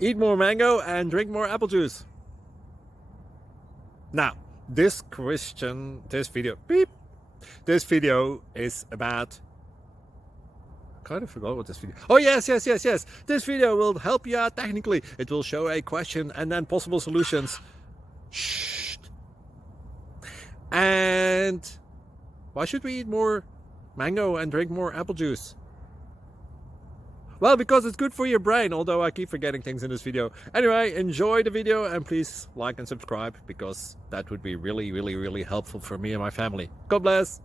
Eat more mango and drink more apple juice. Now, this video is about, kind of forgot what this video. Oh yes. This video will help you out technically. It will show a question and then possible solutions. Shh. And why should we eat more mango and drink more apple juice? Well, because it's good for your brain, although I keep forgetting things in this video. Anyway, enjoy the video and please like and subscribe, because that would be really helpful for me and my family. God bless!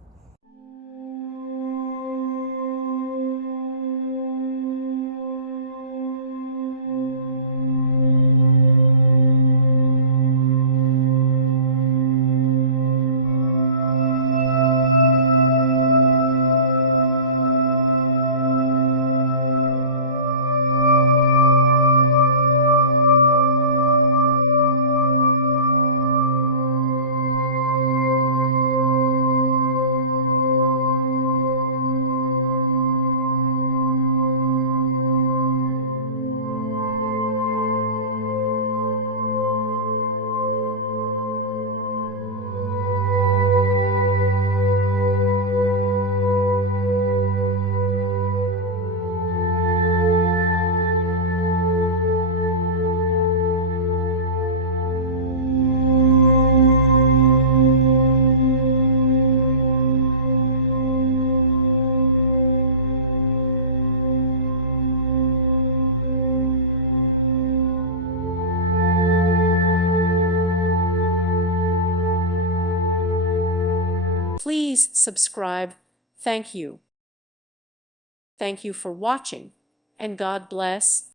Please subscribe. Thank you. Thank you for watching, and God bless.